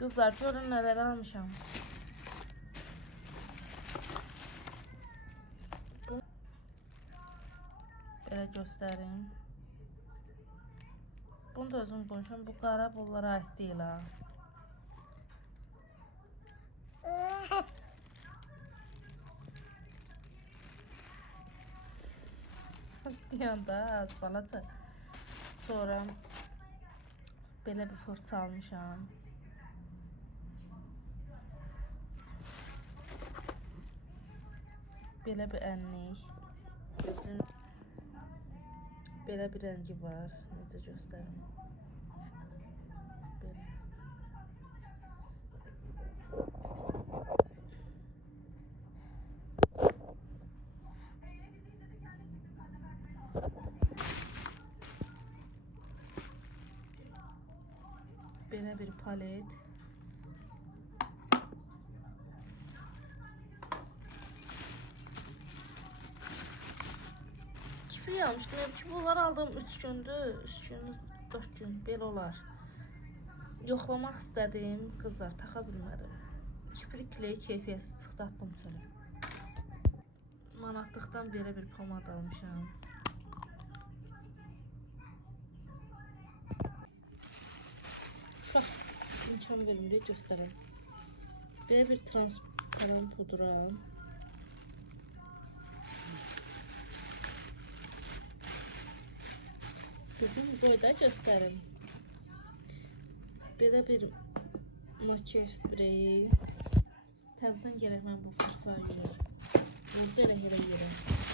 Kızlar görün neler almışam. Belə göstərim. Bunu da özüm qoymuşam. Bu qara bunlara aid deyil ha. Deyəndə az balaca. Sonra belə bir fırça almışam. Belə bir ənlik. Gözün belə bir rəngi var. Necə göstərim? Belə. Belə bir palet. Kipri almışdım. Ki bunları aldığım 3 gündür. 3 gün, 4 gün belə olar. Yoxlamaq istədim. Qızlar taxa bilmədim. Kiprikli keyfiyyətsiz çıxdı, atdım çölə. Manatlıqdan belə bir pomad almışam. Bax, imkan verimli göstərəm. Belə bir transparan pudra. Düzgün boyda göstərim. Belə bir makyaj spreyi. Təzədən gərək mən bu fırçayı yuyum. Burada elə yerə.